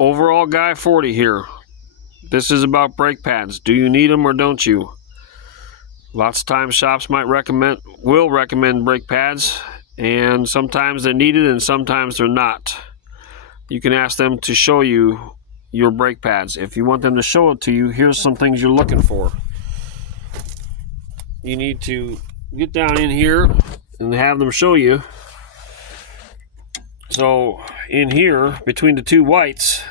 Overall Guy 40 here. This is about brake pads. Do you need them or don't you? Lots of times shops will recommend brake pads, and sometimes they're needed and sometimes they're not. You can ask them to show you your brake pads. If you want them to show it to you, here's some things you're looking for. You need to get down in here and have them show you. So in here, between the two whites,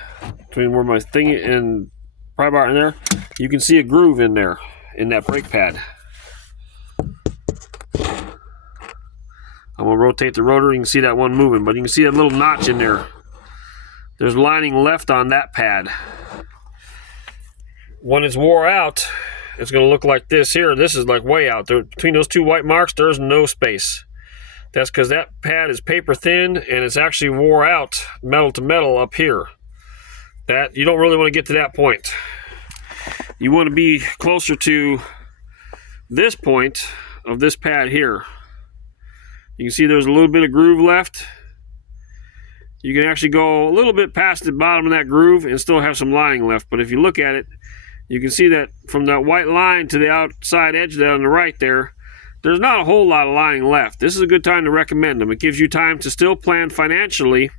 between where my thing and pry bar in there, you can see a groove in there, in that brake pad. I'm going to rotate the rotor. You can see that one moving, but you can see that little notch in there. There's lining left on that pad. When it's wore out, it's going to look like this here. This is like way out. Between those two white marks, there's no space. That's because that pad is paper thin and it's actually wore out metal to metal up here. That you don't really want to get to that point. You want to be closer to this point of this pad here. You can see there's a little bit of groove left. You can actually go a little bit past the bottom of that groove and still have some lining left. But if you look at it, you can see that from that white line to the outside edge there on the right there, there's not a whole lot of lining left. This is a good time to recommend them. It gives you time to still plan financially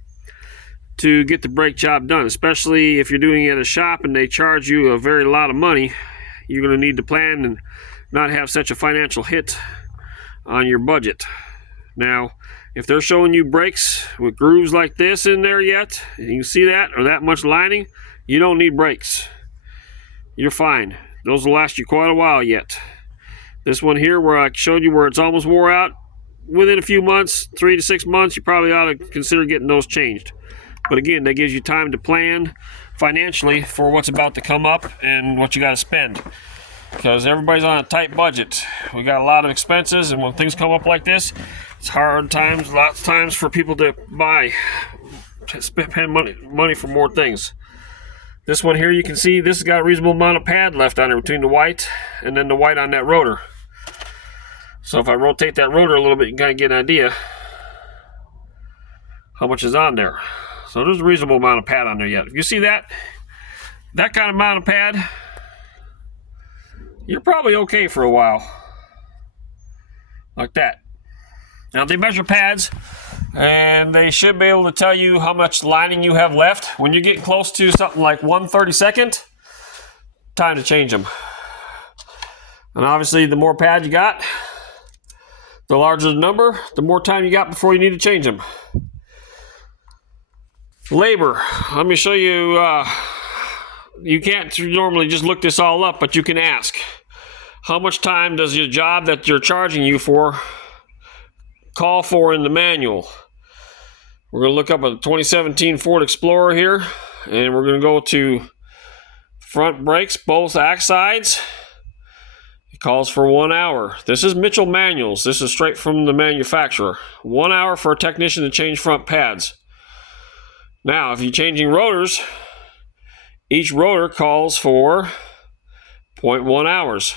to get the brake job done, especially if you're doing it at a shop and they charge you a very lot of money. You're going to need to plan and not have such a financial hit on your budget. Now, if they're showing you brakes with grooves like this in there yet, you can see that, or that much lining, you don't need brakes. You're fine. Those will last you quite a while yet. This one here where I showed you where it's almost wore out, within a few months, 3 to 6 months, you probably ought to consider getting those changed. But again, that gives you time to plan financially for what's about to come up and what you got to spend. Because everybody's on a tight budget. We got a lot of expenses, and when things come up like this, it's hard times, lots of times for people to spend money for more things. This one here, you can see this has got a reasonable amount of pad left on there between the white and then the white on that rotor. So if I rotate that rotor a little bit, you can kind of get an idea how much is on there. So there's a reasonable amount of pad on there yet. If you see that kind of amount of pad, you're probably okay for a while. Like that. Now they measure pads, and they should be able to tell you how much lining you have left. When you get close to something like 1/32, time to change them. And obviously the more pad you got, the larger the number, the more time you got before you need to change them. Labor. Let me show you. You can't normally just look this all up, but you can ask. How much time does your job that you're charging you for call for in the manual? We're going to look up a 2017 Ford Explorer here, and we're going to go to front brakes, both axe sides. It calls for 1 hour. This is Mitchell Manuals. This is straight from the manufacturer. 1 hour for a technician to change front pads. Now, if you're changing rotors, each rotor calls for 0.1 hours.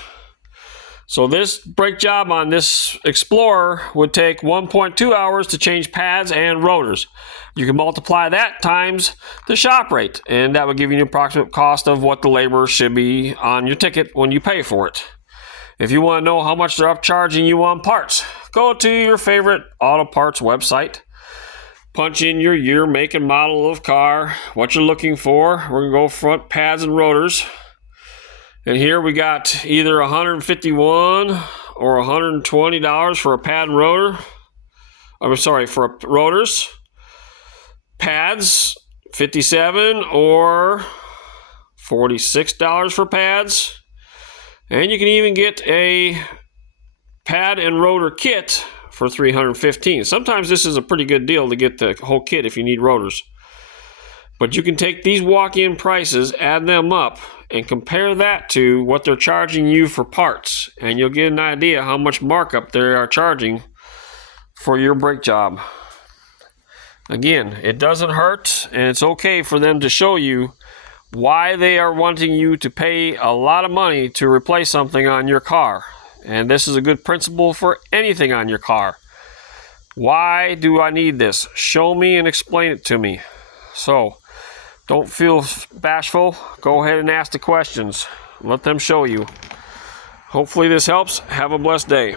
So this brake job on this Explorer would take 1.2 hours to change pads and rotors. You can multiply that times the shop rate, and that would give you an approximate cost of what the labor should be on your ticket when you pay for it. If you want to know how much they're upcharging you on parts, go to your favorite auto parts website. Punch in your year, make, and model of car, what you're looking for. We're going to go front pads and rotors. And here we got either $151 or $120 for a pad and rotor. For rotors. Pads, $57 or $46 for pads. And you can even get a pad and rotor kit for $315. Sometimes this is a pretty good deal to get the whole kit if you need rotors. But you can take these walk-in prices, add them up, and compare that to what they're charging you for parts, and you'll get an idea how much markup they are charging for your brake job. Again, it doesn't hurt, and it's okay for them to show you why they are wanting you to pay a lot of money to replace something on your car. And this is a good principle for anything on your car. Why do I need this? Show me and explain it to me. So, Don't feel bashful. Go ahead and ask the questions. Let them show you. Hopefully this helps. Have a blessed day.